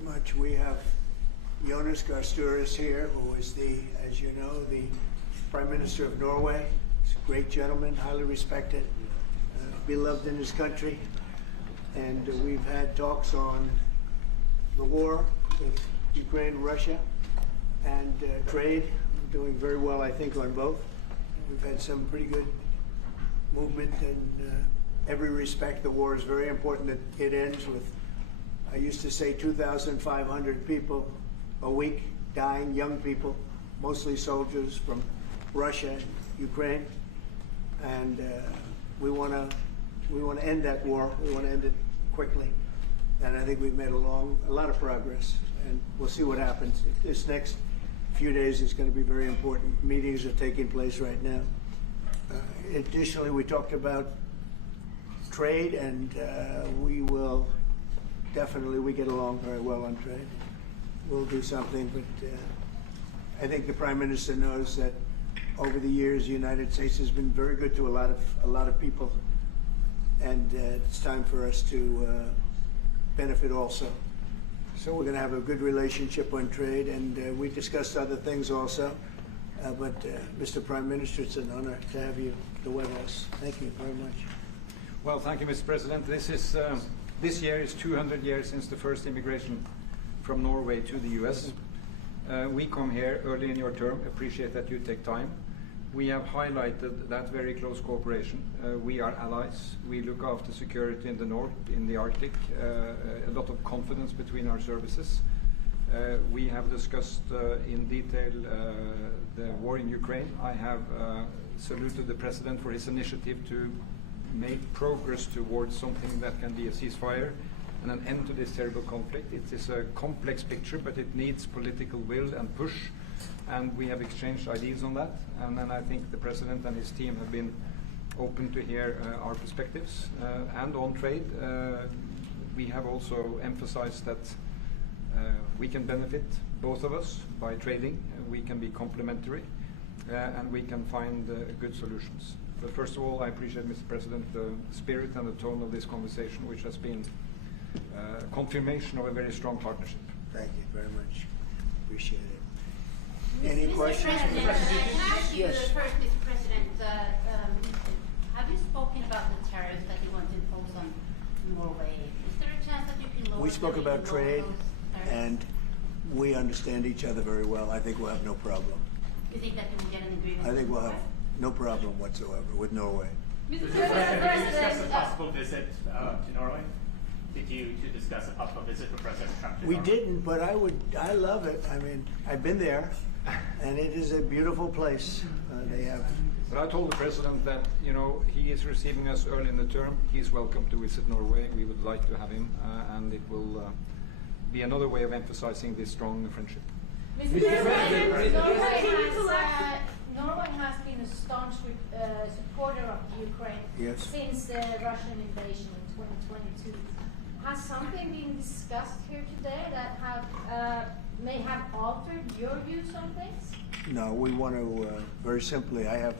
very much. We have Jonas Gahr Stoere here, who is the, as you know, the Prime Minister of Norway. He's a great gentleman, highly respected, beloved in his country. And we've had talks on the war with Ukraine, Russia, and trade. We're doing very well, I think, on both. We've had some pretty good movement in every respect. The war is very important that it ends with, I used to say, 2,500 people a week dying, young people, mostly soldiers from Russia and Ukraine. And we want to end that war. We want to end it quickly. And I think we've made a lot of progress. And we'll see what happens. This next few days is going to be very important. Meetings are taking place right now. Additionally, we talked about trade, and we get along very well on trade. We'll do something, but I think the Prime Minister knows that over the years the United States has been very good to a lot of people, and it's time for us to benefit also. So we're going to have a good relationship on trade, and we discussed other things also. But Mr. Prime Minister, it's an honor to have you at the White House. Thank you very much. Well, thank you, Mr. President. This year is 200 years since the first immigration from Norway to the U.S. We come here early in your term. Appreciate that you take time. We have highlighted that very close cooperation. We are allies. We look after security in the north, in the Arctic. A lot of confidence between our services. We have discussed in detail the war in Ukraine. I have saluted the President for his initiative to make progress towards something that can be a ceasefire and an end to this terrible conflict. It is a complex picture, but it needs political will and push, and we have exchanged ideas on that. And then I think the President and his team have been open to hear our perspectives. And on trade, we have also emphasized that we can benefit, both of us, by trading. We can be complementary, and we can find good solutions. But first of all, I appreciate, Mr. President, the spirit and the tone of this conversation, which has been confirmation of a very strong partnership. Thank you very much. Appreciate it. Any Mr. questions? President, can I ask you first, Mr. President, have you spoken about the tariffs that you want to impose on Norway? Is there a chance that you can lower? We spoke about trade, and we understand each other very well. I think we'll have no problem. You think that you will get an agreement? I think we'll have no problem whatsoever with Norway. Mr. President, did you discuss a possible visit to Norway? Did you discuss a possible visit for President Trump to We Norway? didn't, but I love it. I mean, I've been there, and it is a beautiful place. They have. But I told the President that, you know, he is receiving us early in the term. He's welcome to visit Norway. We would like to have him, and it will be another way of emphasizing this strong friendship. Mr. President, Norway has been a staunch supporter of Ukraine since the Russian invasion in 2022. Has something been discussed here today that may have altered your views on things? No, we want to, very simply, I have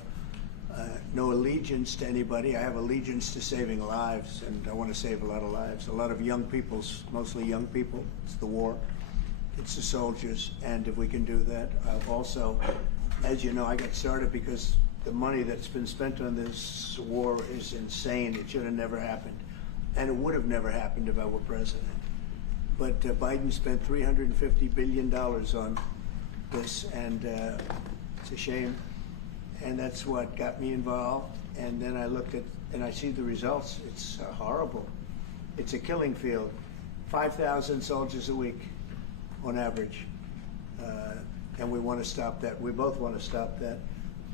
no allegiance to anybody. I have allegiance to saving lives, and I want to save a lot of lives. A lot of young people, mostly young people. It's the war. It's the soldiers, and if we can do that, I've also, as you know, I got started because the money that's been spent on this war is insane. It should have never happened, and it would have never happened if I were president. But Biden spent $350 billion on this, and it's a shame, and that's what got me involved. And then I looked at, and I see the results. It's horrible. It's a killing field. 5,000 soldiers a week on average, and we want to stop that. We both want to stop that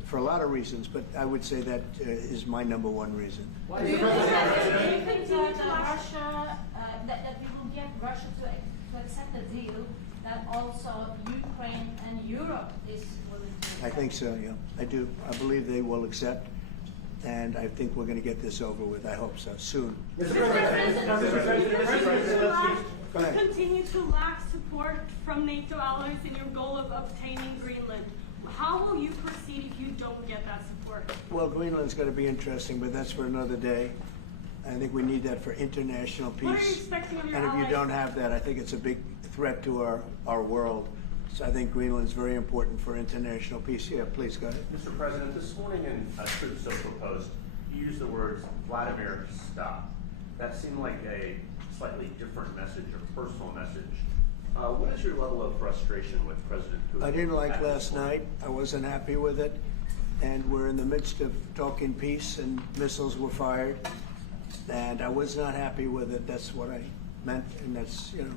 for a lot of reasons, but I would say that is my number one reason. Why do you think that Russia, that we will get Russia to accept a deal that also Ukraine and Europe is willing to accept? I think so, yeah. I do. I believe they will accept, and I think we're going to get this over with. I hope so, soon. Mr. President, continue to lack support from NATO allies in your goal of obtaining Greenland. How will you proceed if you don't get that support? Well, Greenland's going to be interesting, but that's for another day. I think we need that for international peace. What are you expecting of your And if you allies? don't have that, I think it's a big threat to our world. So I think Greenland's very important for international peace. Yeah, please go ahead. Mr. President, this morning in a Truth Social post, you used the words Vladimir, stop. That seemed like a slightly different message, a personal message. What is your level of frustration with President Putin? I didn't like last night. I wasn't happy with it. And we're in the midst of talking peace, and missiles were fired. And I was not happy with it. That's what I meant, and that's, you know.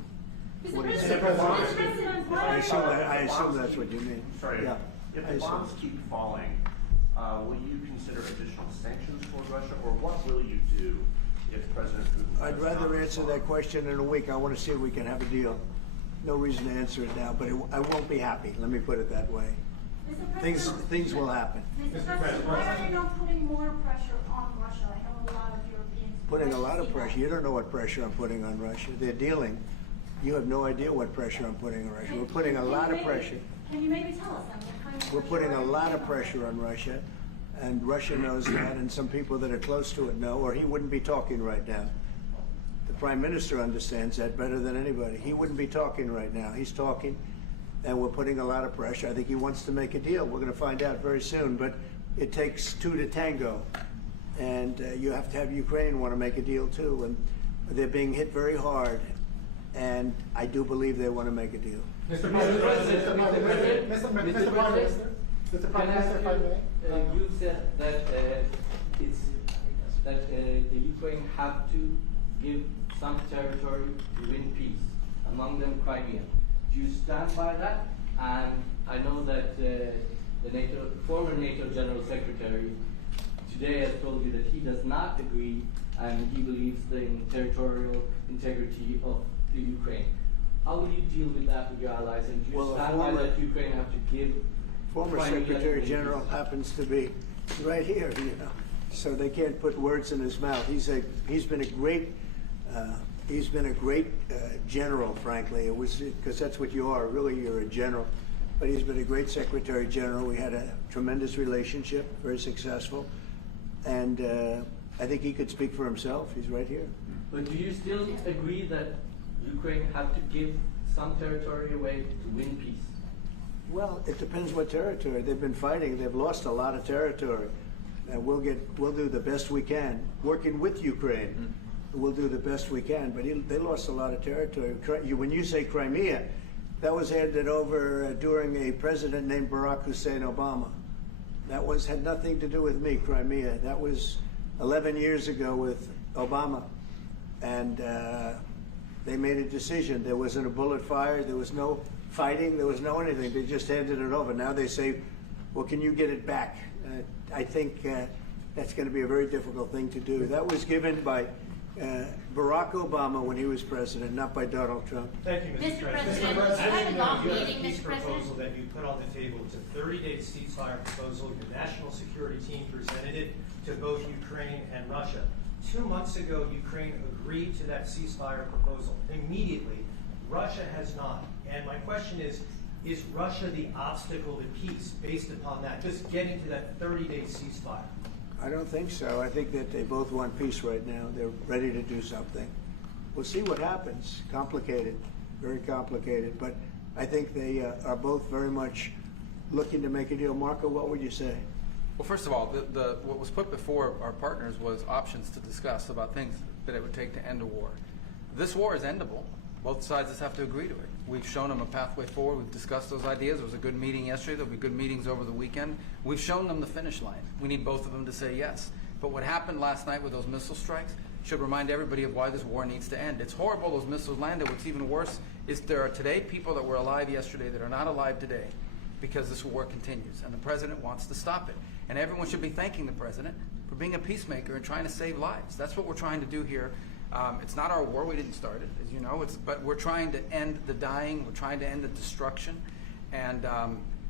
Mr. what it is. President, I assume that's what you mean. Sorry. Yeah, If I the assume. bombs keep falling, will you consider additional sanctions toward Russia, or what will you do if President Putin? I'd does rather not answer respond? that question in a week. I want to see if we can have a deal. No reason to answer it now, but I won't be happy. Let me put it that way. Mr. Things President, will happen. Mr. President, why are you not putting more pressure on Russia? I know a lot of Europeans. Putting a lot of see that. pressure. You don't know what pressure I'm putting on Russia. They're dealing. You have no idea what pressure I'm putting on Russia. We're putting a lot of pressure. Can you maybe tell us then what kind of We're pressure putting are a you lot putting of on pressure on Russia, and Russia knows that, and some people that are close to it know, or he wouldn't be talking right now. The Prime Minister understands that better than anybody. He wouldn't be talking right now. He's talking, and we're putting a lot of pressure. I think he wants to make a deal. We're going to find out very soon, but it takes two to tango, and you have to have Ukraine want to make a deal too, and they're being hit very hard, and I do believe they want to make a deal. Mr. President, Mr. Prime Minister, if I may. You said that the Ukraine have to give some territory to win peace, among them Crimea. Do you stand by that? And I know that the former NATO General Secretary today has told you that he does not agree, and he believes in territorial integrity of the Ukraine. How will you deal with that with your allies? And do you Well, stand by that Ukraine have to give Former Crimea Secretary to General peace? happens to be right here, you know, so they can't put words in his mouth. He's been a great general, frankly. It was because that's what you are. Really, you're a general. But he's been a great Secretary General. We had a tremendous relationship, very successful, and I think he could speak for himself. He's right here. But do you still agree that Ukraine have to give some territory away to win peace? Well, it depends what territory. They've been fighting. They've lost a lot of territory. And we'll do the best we can. Working with Ukraine, we'll do the best we can. But they lost a lot of territory. When you say Crimea, that was handed over during a president named Barack Hussein Obama. That had nothing to do with me, Crimea. That was 11 years ago with Obama. And they made a decision. There wasn't a bullet fired. There was no fighting. There was no anything. They just handed it over. Now they say, well, can you get it back? I think that's going to be a very difficult thing to do. That was given by Barack Obama when he was president, not by Donald Trump. Thank you, Mr. Mr. President, President. you had a long You have meeting, peace Mr. President. proposal that you put on the table. It's a 30-day ceasefire proposal. Your national security team presented it to both Ukraine and Russia. 2 months ago, Ukraine agreed to that ceasefire proposal. Immediately, Russia has not. And my question is Russia the obstacle to peace based upon that, just getting to that 30-day ceasefire? I don't think so. I think that they both want peace right now. They're ready to do something. We'll see what happens. Complicated, very complicated. But I think they are both very much looking to make a deal. Marco, what would you say? Well, first of all, what was put before our partners was options to discuss about things that it would take to end a war. This war is endable. Both sides just have to agree to it. We've shown them a pathway forward. We've discussed those ideas. It was a good meeting yesterday. There'll be good meetings over the weekend. We've shown them the finish line. We need both of them to say yes. But what happened last night with those missile strikes should remind everybody of why this war needs to end. It's horrible those missiles landed. What's even worse is there are today people that were alive yesterday that are not alive today because this war continues, and the president wants to stop it. And everyone should be thanking the president for being a peacemaker and trying to save lives. That's what we're trying to do here. It's not our war. We didn't start it, as you know. But we're trying to end the dying. We're trying to end the destruction. And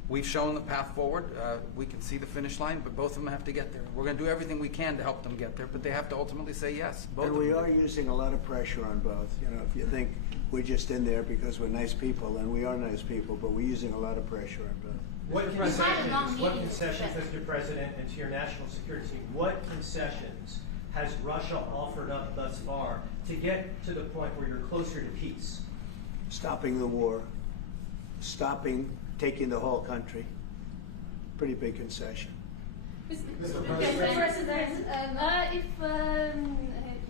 we've shown the path forward. We can see the finish line, but both of them have to get there. We're going to do everything we can to help them get there, but they have to ultimately say yes. Both And of we them. are using a lot of pressure on both. You know, if you think we're just in there because we're nice people, and we are nice people, but we're using a lot of pressure on both. What had a long concessions, meeting, Mr. Mr. President, and to your national security team, what concessions has Russia offered up thus far to get to the point where you're closer to peace? stopping the war, taking the whole country. Pretty big concession. Mr. President, President, if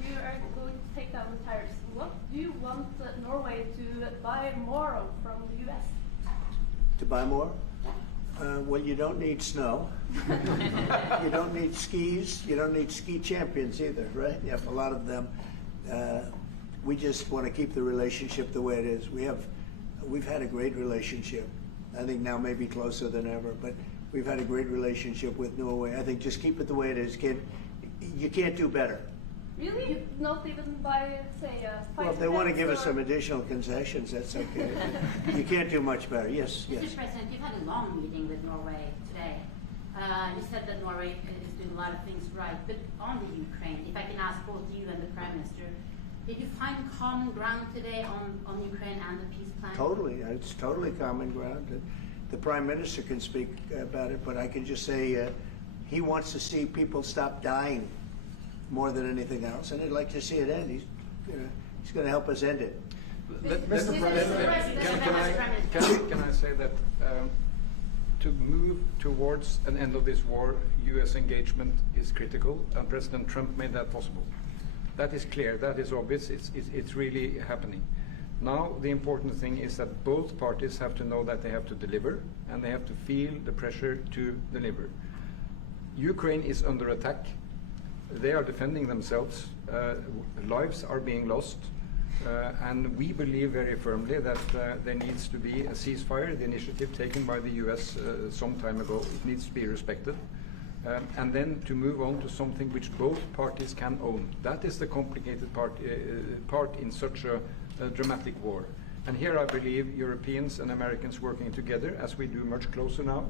you are going to take down the tariffs, what do you want Norway to buy more of from the U.S.? To buy more? Well, you don't need snow. You don't need skis. You don't need ski champions either, right? You have a lot of them. We just want to keep the relationship the way it is. We've had a great relationship. I think now maybe closer than ever, but we've had a great relationship with Norway. I think just keep it the way it is, kid. You can't do better. Really? Not even by, say, Well, if they want to give us some additional concessions, that's okay. You can't do much better. Yes, yes. Mr. President, you've had a long meeting with Norway today. You said that Norway is doing a lot of things right, but on the Ukraine, if I can ask both you and the Prime Minister, did you find common ground today on Ukraine and the peace plan? Totally. It's totally common ground. The Prime Minister can speak about it, but I can just say he wants to see people stop dying more than anything else, and he'd like to see it end. He's going to help us end it. Mr. President, Can I say that to move towards an end of this war, U.S. engagement is critical, and President Trump made that possible. That is clear, that is obvious, it's really happening. Now the important thing is that both parties have to know that they have to deliver, and they have to feel the pressure to deliver. Ukraine is under attack. They are defending themselves. Lives are being lost. And we believe very firmly that there needs to be a ceasefire, the initiative taken by the US some time ago. It needs to be respected. And then to move on to something which both parties can own. That is the complicated part in such a dramatic war. And here I believe Europeans and Americans working together, as we do much closer now.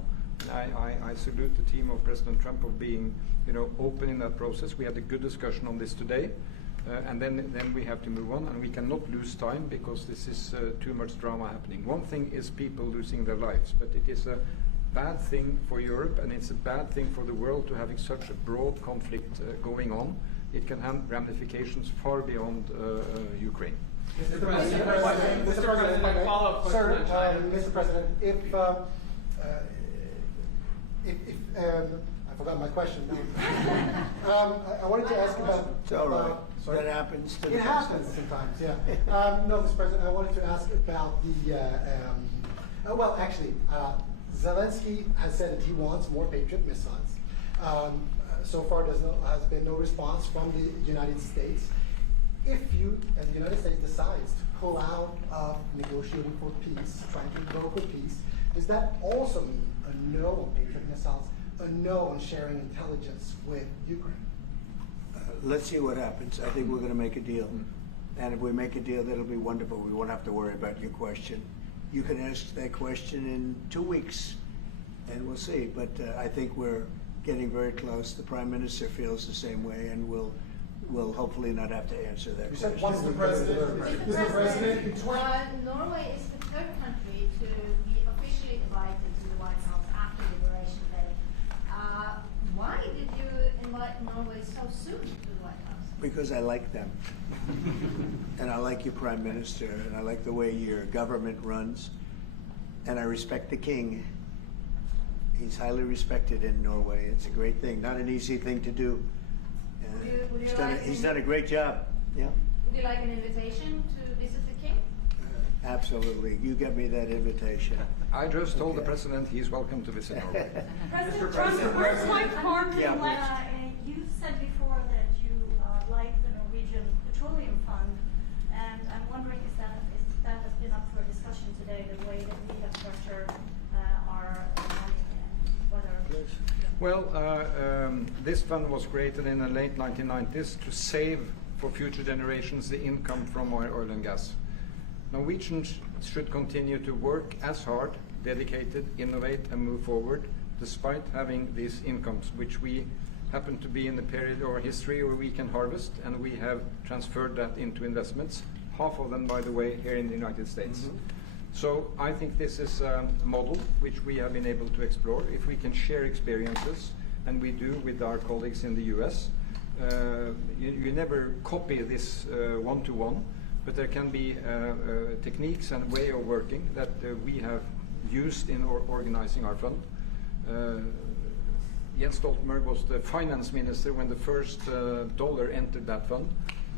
I salute the team of President Trump of being, open in that process. We had a good discussion on this today, and then we have to move on, and we cannot lose time because this is too much drama happening. One thing is people losing their lives, but it is a bad thing for Europe, and it's a bad thing for the world to having such a broad conflict going on. It can have ramifications far beyond Ukraine. Mr. President, my follow-up question. Sir, Mr. President, I forgot my question now. I wanted to ask about. It's all right. That happens to It happens sometimes, yeah. No, Mr. President, I wanted to ask about the. Well, actually, Zelensky has said that he wants more Patriot missiles. So far, has been no response from the United States. If you and the United States decides to pull out of negotiating for peace, trying to go for peace, does that also mean a no on Patriot missiles, a no on sharing intelligence with Ukraine? Let's see what happens. I think we're going to make a deal. And if we make a deal, that'll be wonderful. We won't have to worry about your question. You can ask that question in 2 weeks, and we'll see. But I think we're getting very close. The Prime Minister feels the same way, and we'll hopefully not have to answer that question. Mr. President, Norway is the third country to be officially invited to the White House after Liberation Day. Why did you invite Norway so soon to the White House? Because I like them. And I like your Prime Minister, and I like the way your government runs, and I respect the King. He's highly respected in Norway. It's a great thing, not an easy thing to do. He's done a great job. Yeah. Would you like an invitation to visit the King? Absolutely. You get me that invitation. I just told the President he's welcome to visit Norway. President Trump, where's my farm? You said before that you like the Norwegian Petroleum Fund, and I'm wondering if that has been up for discussion today, the way that we have structured our money and whether. Well, this fund was created in the late 1990s to save for future generations the income from oil and gas. Norwegians should continue to work as hard, dedicated, innovate, and move forward, despite having these incomes, which we happen to be in the period of our history where we can harvest, and we have transferred that into investments, half of them, by the way, here in the United States. So I think this is a model which we have been able to explore. If we can share experiences, and we do with our colleagues in the US, you never copy this one-to-one, but there can be techniques and way of working that we have used in organizing our fund. Jens Stoltenberg was the finance minister when the first dollar entered that fund,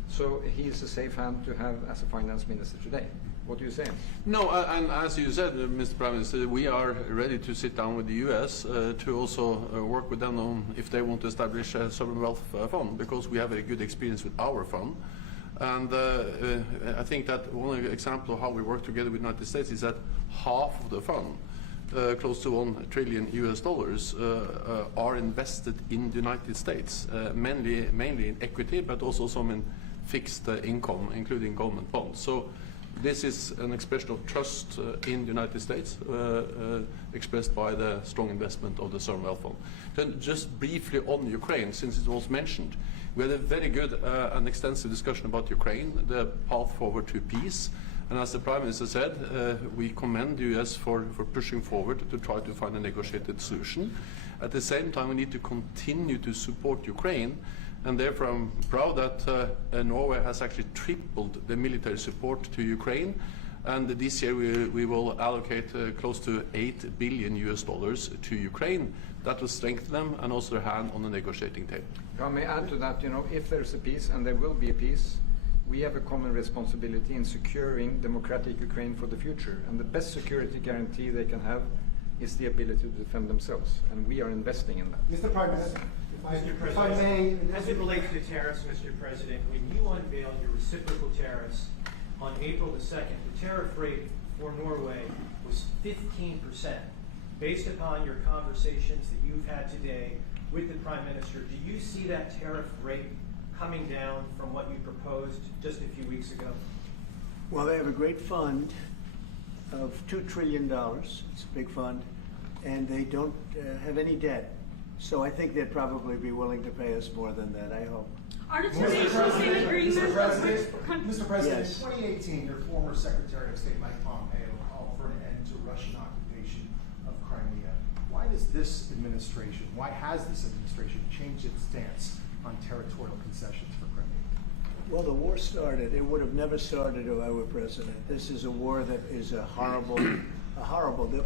so he is a safe hand to have as a finance minister today. What do you say? No, and as you said, Mr. Prime Minister, we are ready to sit down with the U.S. To also work with them on if they want to establish a sovereign wealth fund, because we have a good experience with our fund. And I think that one example of how we work together with the United States is that half of the fund, close to $1 trillion US, are invested in the United States, mainly in equity, but also some in fixed income, including government bonds. So this is an expression of trust in the United States, expressed by the strong investment of the sovereign wealth fund. Then just briefly on Ukraine, since it was mentioned, we had a very good and extensive discussion about Ukraine, the path forward to peace. And as the Prime Minister said, we commend the US for pushing forward to try to find a negotiated solution. At the same time, we need to continue to support Ukraine, and therefore I'm proud that Norway has actually tripled the military support to Ukraine. And this year we will allocate close to $8 billion US to Ukraine. That will strengthen them and also their hand on the negotiating table. If I may add to that, if there's a peace, and there will be a peace, we have a common responsibility in securing democratic Ukraine for the future. And the best security guarantee they can have is the ability to defend themselves. And we are investing in that. Mr. Prime Minister, Mr. if I may, as it relates to tariffs, Mr. President, when you unveiled your reciprocal tariffs on April the 2nd, the tariff rate for Norway was 15%. Based upon your conversations that you've had today with the Prime Minister, do you see that tariff rate coming down from what you proposed just a few weeks ago? Well, they have a great fund of $2 trillion. It's a big fund, and they don't have any debt. So I think they'd probably be willing to pay us more than that, I hope. Are the two nations in agreement? Mr. President, Yes. In 2018, your former Secretary of State Mike Pompeo called for an end to Russian occupation of Crimea. Why has this administration changed its stance on territorial concessions for Crimea? Well, the war started. It would have never started if I were president. This is a war that is horrible.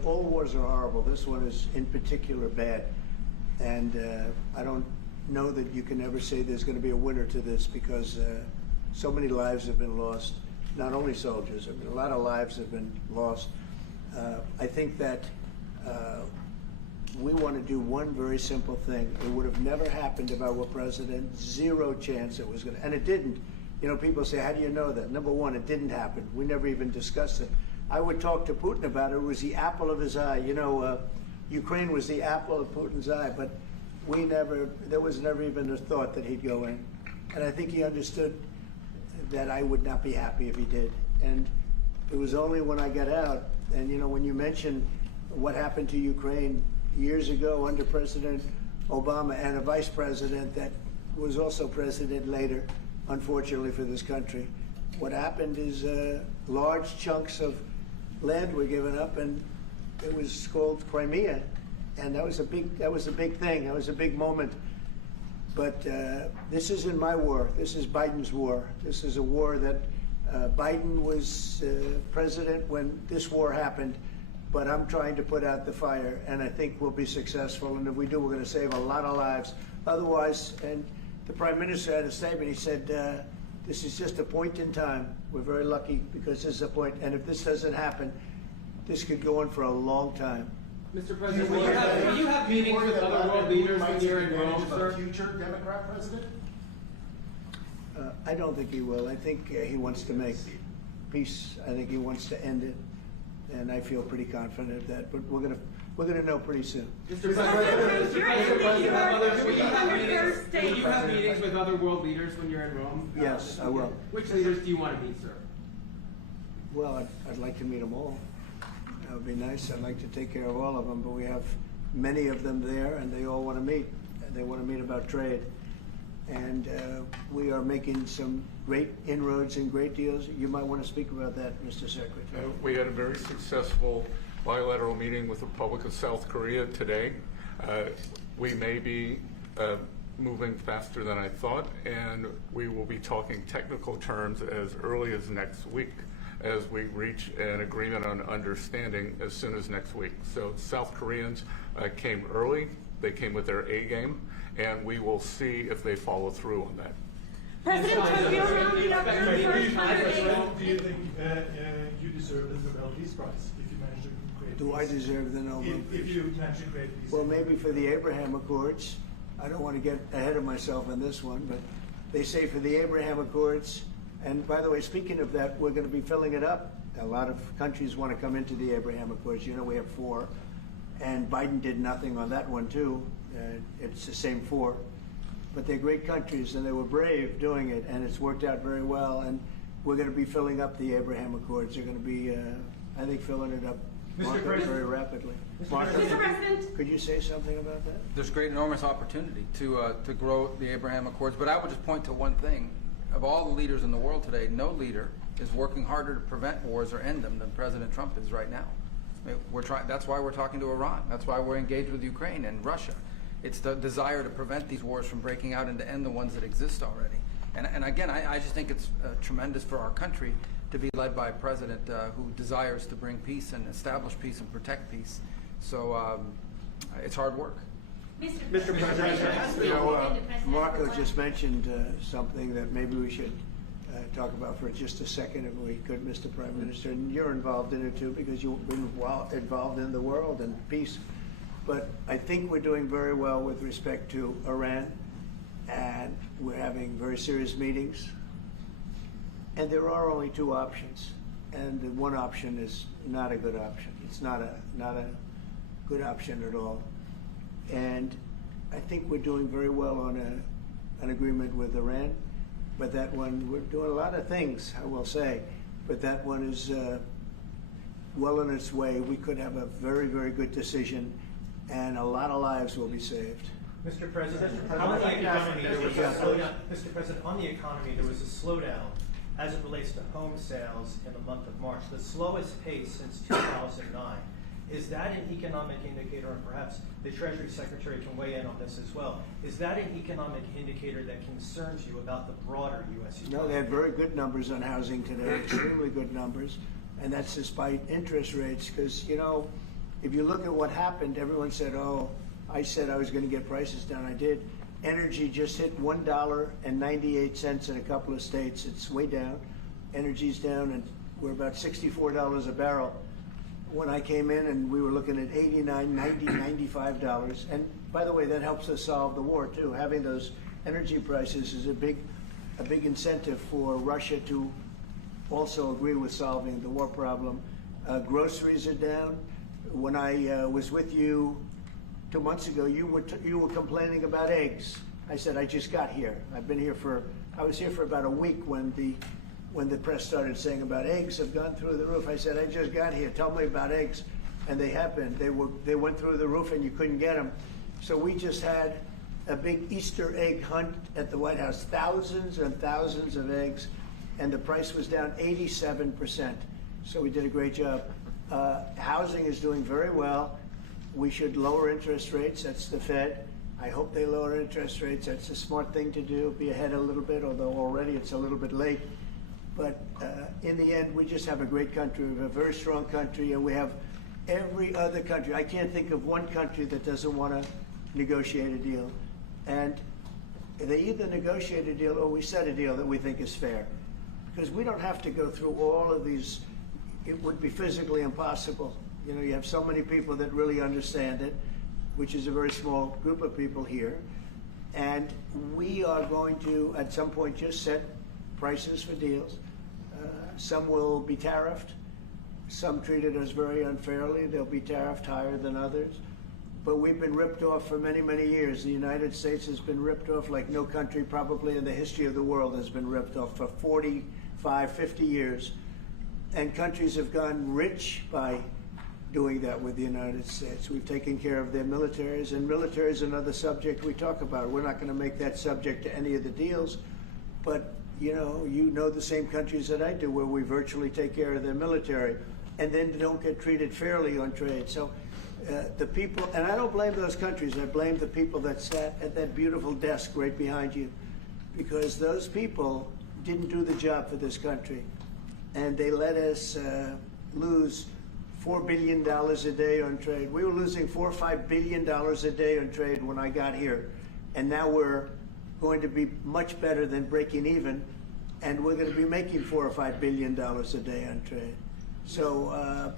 All wars are horrible. This one is in particular bad. And I don't know that you can ever say there's going to be a winner to this, because so many lives have been lost. Not only soldiers, I mean, a lot of lives have been lost. I think that we want to do one very simple thing. It would have never happened if I were president. Zero chance it was going to, and it didn't. People say, how do you know that? Number one, it didn't happen. We never even discussed it. I would talk to Putin about it. It was the apple of his eye. Ukraine was the apple of Putin's eye, but there was never even a thought that he'd go in. And I think he understood that I would not be happy if he did. And it was only when I got out, and when you mention what happened to Ukraine years ago under President Obama and a vice president that was also president later, unfortunately for this country, what happened is large chunks of land were given up, and it was called Crimea, and that was a big thing. That was a big moment. But this isn't my war. This is Biden's war. This is a war that Biden was president when this war happened. But I'm trying to put out the fire, and I think we'll be successful. And if we do, we're going to save a lot of lives. Otherwise, and the Prime Minister had a statement. He said, "This is just a point in time. We're very lucky because this is a point. And if this doesn't happen, this could go on for a long time." Mr. President, will you have meetings with other world leaders when you're in Rome, sir? Future Democrat president? I don't think he will. I think he wants to make peace. I think he wants to end it, and I feel pretty confident of that. But we're gonna know pretty soon. Mr. President, will you have meetings with other world leaders when you're in Rome? Yes, I will. Which leaders do you want to meet, sir? Well, I'd like to meet them all. That would be nice. I'd like to take care of all of them, but we have many of them there, and they all want to meet. They want to meet about trade. And we are making some great inroads and great deals. You might want to speak about that, Mr. Secretary. We had a very successful bilateral meeting with the Republic of South Korea today. We may be moving faster than I thought, and we will be talking technical terms as early as next week as we reach an agreement on understanding as soon as next week. So South Koreans came early, they came with their A game, and we will see if they follow through on that. President Trump, you're rounding up your first 100 days. Do you think you deserve the Nobel Peace Prize if you manage to create Do I deserve the Nobel Peace? If you manage to create peace. Well, maybe for the Abraham Accords. I don't want to get ahead of myself on this one, but they say for the Abraham Accords, and by the way, speaking of that, we're going to be filling it up. A lot of countries want to come into the Abraham Accords. You know, we have 4, and Biden did nothing on that one too. It's the same 4, but they're great countries, and they were brave doing it, and it's worked out very well. And we're going to be filling up the Abraham Accords. They're going to be, I think, filling it up very rapidly. Mr. President, could you say something about that? There's great, enormous opportunity to grow the Abraham Accords, but I would just point to one thing. Of all the leaders in the world today, no leader is working harder to prevent wars or end them than President Trump is right now. I mean, that's why we're talking to Iran. That's why we're engaged with Ukraine and Russia. It's the desire to prevent these wars from breaking out and to end the ones that exist already. And again, I just think it's tremendous for our country to be led by a president who desires to bring peace and establish peace and protect peace. So it's hard work. Mr. President, you know, Marco just mentioned something that maybe we should talk about for just a second, if we could, Mr. Prime Minister. And you're involved in it too, because you've been involved in the world and peace. But I think we're doing very well with respect to Iran, and we're having very serious meetings. And there are only 2 options, and the one option is not a good option. It's not a good option at all. And I think we're doing very well on an agreement with Iran, but that one, we're doing a lot of things, I will say, but that one is well on its way. We could have a very, very good decision, and a lot of lives will be saved. Mr. President, on the economy, there was a slowdown. Mr. President, on the economy, there was a slowdown as it relates to home sales in the month of March, the slowest pace since 2009. Is that an economic indicator, and perhaps the Treasury Secretary can weigh in on this as well, is that an economic indicator that concerns you about the broader U.S. economy? No, they had very good numbers on housing today, extremely good numbers, and that's despite interest rates, because, you know, if you look at what happened, everyone said, oh, I said I was going to get prices down. I did. Energy just hit $1.98 in a couple of states. It's way down. Energy's down, and we're about $64 a barrel. When I came in, and we were looking at $89, $90, $95. And by the way, that helps us solve the war too. Having those energy prices is a big incentive for Russia to also agree with solving the war problem. Groceries are down. When I was with you 2 months ago, you were complaining about eggs. I said, I just got here. I was here for about a week when the press started saying about eggs have gone through the roof. I said, I just got here. Tell me about eggs. And they have been. They went through the roof and you couldn't get them. So we just had a big Easter egg hunt at the White House. Thousands and thousands of eggs. And the price was down 87%. So we did a great job. Housing is doing very well. We should lower interest rates. That's the Fed. I hope they lower interest rates. That's a smart thing to do. Be ahead a little bit, although already it's a little bit late. But in the end, we just have a great country. We have a very strong country, and we have every other country. I can't think of one country that doesn't want to negotiate a deal. And they either negotiate a deal or we set a deal that we think is fair. Because we don't have to go through all of these. It would be physically impossible. You know, you have so many people that really understand it, which is a very small group of people here. And we are going to, at some point, just set prices for deals. Some will be tariffed. Some treated us very unfairly. They'll be tariffed higher than others. But we've been ripped off for many, many years. The United States has been ripped off like no country probably in the history of the world has been ripped off for 45, 50 years. And countries have gotten rich by doing that with the United States. We've taken care of their militaries, and military is another subject we talk about. We're not going to make that subject to any of the deals, but you know the same countries that I do where we virtually take care of their military and then don't get treated fairly on trade. So The people, and I don't blame those countries, I blame the people that sat at that beautiful desk right behind you, because those people didn't do the job for this country. And they let us lose $4 billion a day on trade. We were losing $4 or $5 billion a day on trade when I got here. And now we're going to be much better than breaking even. And we're going to be making $4 or $5 billion a day on trade. So,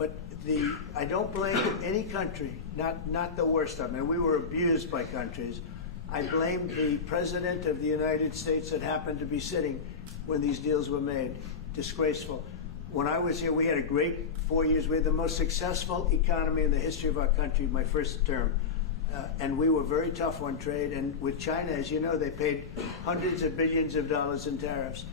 I don't blame any country, not the worst of them. And we were abused by countries. I blame the President of the United States that happened to be sitting when these deals were made. Disgraceful. When I was here, we had a great 4 years. We had the most successful economy in the history of our country, my first term. And we were very tough on trade. And with China, as you know, they paid hundreds of billions of dollars in tariffs.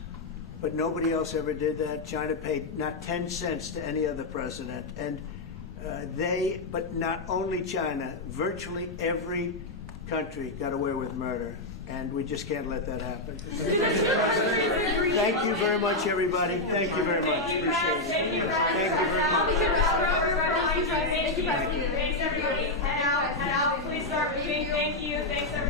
But nobody else ever did that. China paid not 10 cents to any other president. And but not only China, virtually every country got away with murder. And we just can't let that happen. Thank you very much, everybody. Thank you very much. Appreciate it. Thank you very much. Thank you, everybody. Head out. Please start moving. Thank you. Thanks, everybody.